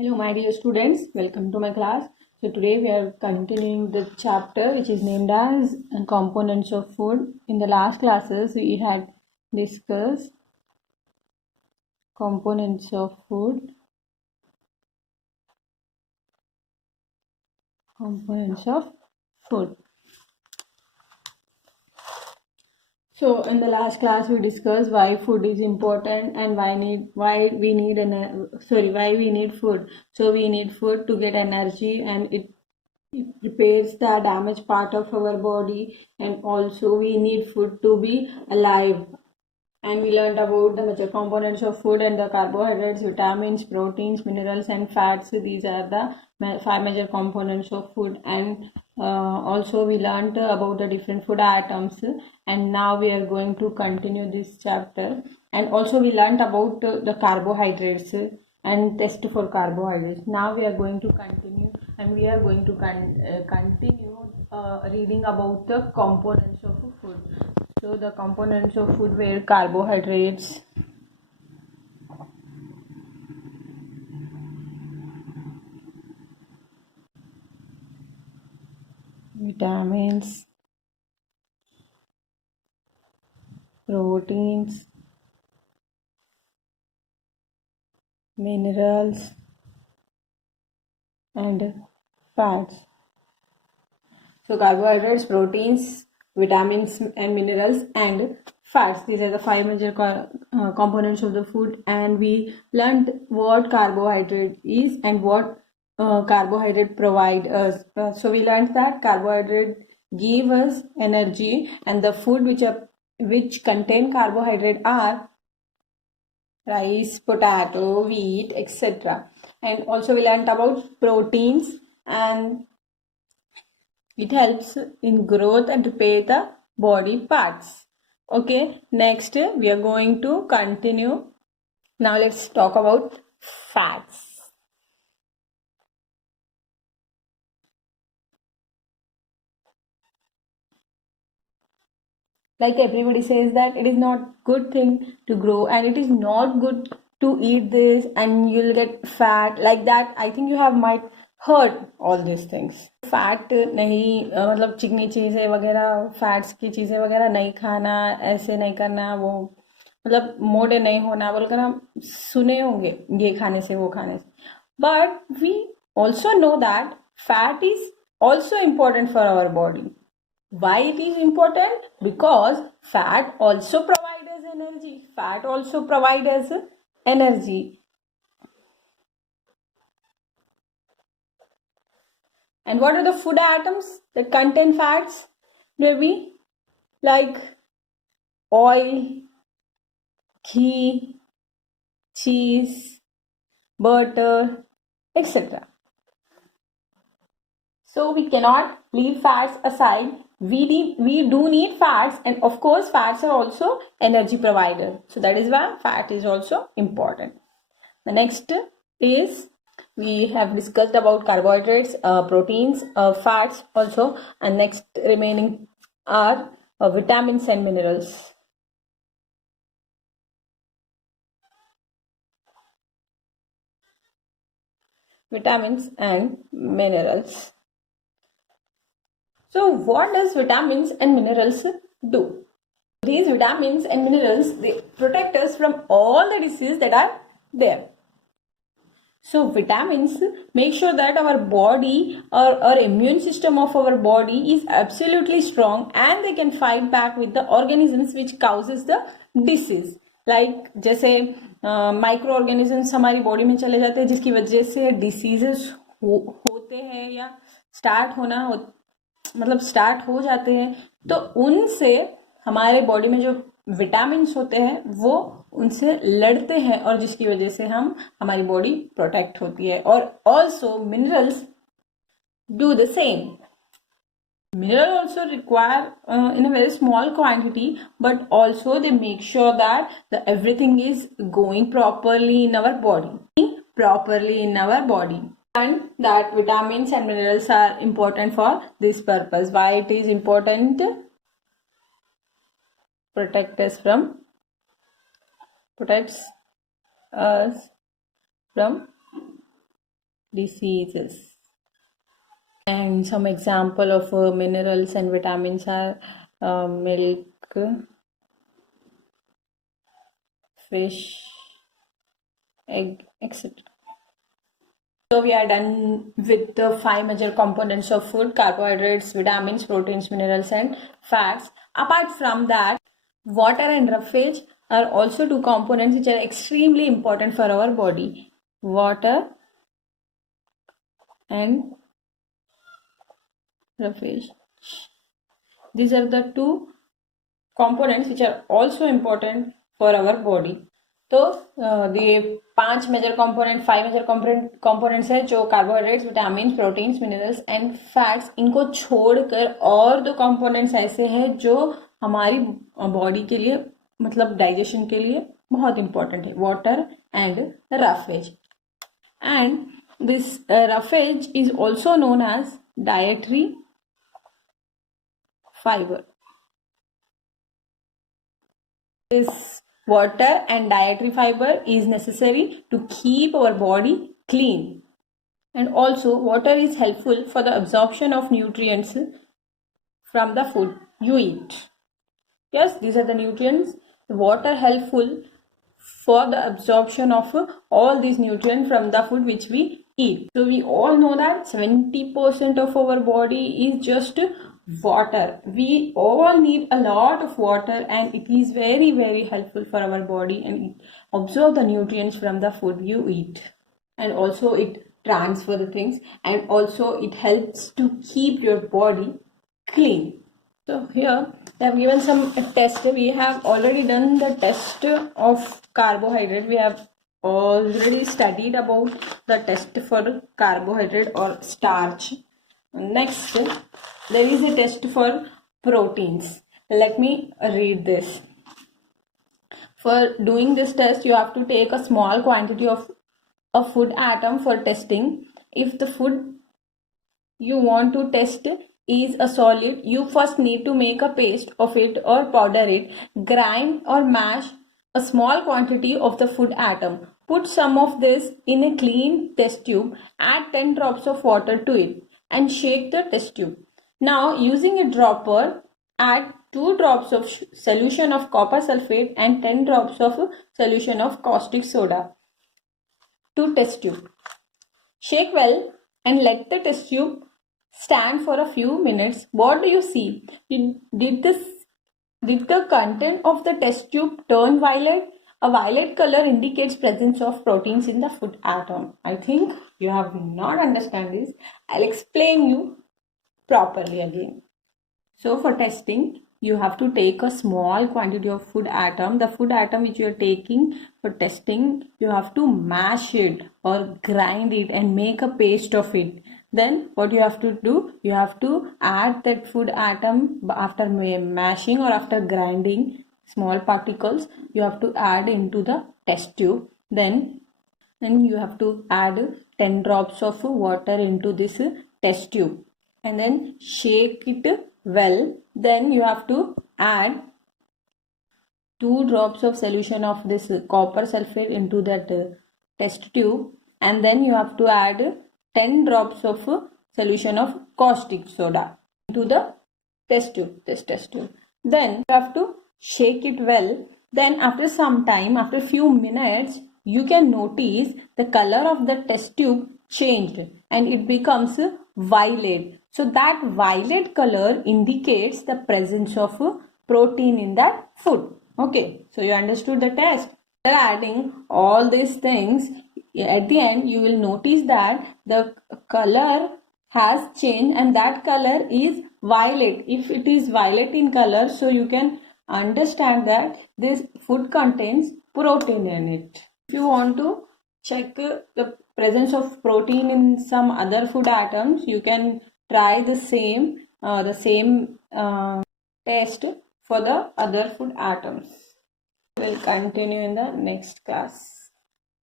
Hello, my dear students. Welcome to my class. So today we are continuing the chapter which is named as Components of Food. In the last classes we had discussed components of food. Components of food. So in the last class we discussed why food is important and why we need food. So we need food to get energy, and it repairs the damaged part of our body, and also we need food to be alive. And we learned about the major components of food and the carbohydrates, vitamins, proteins, minerals, and fats. These are the five major components of food. And also we learned about the different food items. And now we are going to continue this chapter. And also we learned about the carbohydrates and test for carbohydrates. Now we are going to continue, and we are going to continue reading about the components of food. So the components of food were carbohydrates, vitamins, proteins, minerals, and fats. So carbohydrates, proteins, vitamins and minerals, and fats. These are the five major components of the food, and we learned what carbohydrate is and what carbohydrate provide us. So we learned that carbohydrate give us energy, and the food which contain carbohydrate are rice, potato, wheat, etc. And also we learned about proteins, and it helps in growth and repair the body parts. Okay, next we are going to continue. Now let's talk about fats. Like everybody says that it is not good thing to grow, and it is not good to eat this and you'll get fat like that. I think you have might heard all these things. Fat नहीं मतलब चिकनी चीज़ें वगैरह, fats की चीज़ें वगैरह नहीं खाना, ऐसे नहीं करना, वो मतलब मोटे नहीं होना बोलकर हम सुने होंगे ये खाने से वो खाने से. But we also know that fat is also important for our body. Why it is important? Because fat also provides us energy. Fat also provides us energy. And what are the food items that contain fats? Maybe like oil, ghee, cheese, butter, etc. So we cannot leave fats aside. We do need fats, and of course fats are also energy provider. So that is why fat is also important. The next is we have discussed about carbohydrates, proteins, fats also, and next remaining are vitamins and minerals. Vitamins and minerals. So what does vitamins and minerals do? These vitamins and minerals, they protect us from all the diseases that are there. So vitamins make sure that our body or our immune system of our body is absolutely strong, and they can fight back with the organisms which causes the disease. Like जैसे micro organisms हमारी body में चले जाते हैं जिसकी वजह से diseases होते हैं या स्टार्ट हो जाते हैं, तो उनसे हमारे बॉडी में जो विटामिन होते हैं वो उनसे लड़ते हैं, और जिसकी वजह से हमारी बॉडी प्रोटेक्ट होती है. और also minerals do the same. Mineral also require in a very small quantity, but also they make sure that everything is going properly in our body. And that vitamins and minerals are important for this purpose. Why it is important? Protects us from diseases. And some example of minerals and vitamins are milk, fish, egg, etc. So we are done with the 5 major components of food: carbohydrates, vitamins, proteins, minerals, and fats. Apart from that, water and roughage are also 2 components which are extremely important for our body. Water and roughage. These are the 2 components which are also important for our body. तो ये 5 major component 5 major components है जो carbohydrates, vitamin, proteins, minerals and fats. इनको छोड़कर और 2 components ऐसे हैं जो हमारी बॉडी के लिए मतलब डाइजेशन के लिए बहुत इंपॉर्टेंट है: water and roughage. And this roughage is also known as dietary fibre. This water and dietary fiber is necessary to keep our body clean, and also water is helpful for the absorption of nutrients from the food you eat. Yes, these are the nutrients. Water helpful for the absorption of all these nutrients from the food which we eat. So we all know that 70% of our body is just water. We all need a lot of water, and it is very very helpful for our body, and it absorb the nutrients from the food you eat, and also it transfer the things, and also it helps to keep your body clean. So here they have given some test. We have already done the test of carbohydrate. We have already studied about the test for carbohydrate or starch. Next, there is a test for proteins. Let me read this. For doing this test, you have to take a small quantity of a food atom for testing. If the food you want to test is a solid, you first need to make a paste of it or powder it. Grind or mash a small quantity of the food atom. Put some of this in a clean test tube. Add 10 drops of water to it and shake the test tube. Now, using a dropper, add 2 drops of solution of copper sulfate and 10 drops of solution of caustic soda to test tube. Shake well and let the test tube stand for a few minutes. What do you see? Did the content of the test tube turn violet? A violet color indicates presence of proteins in the food atom. I think you have not understand this. I'll explain you properly again. So for testing, you have to take a small quantity of food atom. The food atom which you are taking for testing, you have to mash it or grind it and make a paste of it. Then what you have to do, you have to add that food atom after mashing or after grinding small particles. You have to add into the test tube. Then you have to add 10 drops of water into this test tube and then shake it well. Then you have to add 2 drops of solution of this copper sulfate into that test tube, and then you have to add 10 drops of solution of caustic soda into the test tube. Then you have to shake it well. Then after some time, after few minutes, you can notice the color of the test tube changed and it becomes violet. So that violet color indicates the presence of protein in that food. Okay, so you understood the test. After adding all these things, at the end you will notice that the color has changed and that color is violet. If it is violet in color, so you can understand that this food contains protein in it. If you want to check the presence of protein in some other food atoms, you can try the same test for the other food atoms. We'll continue in the next class.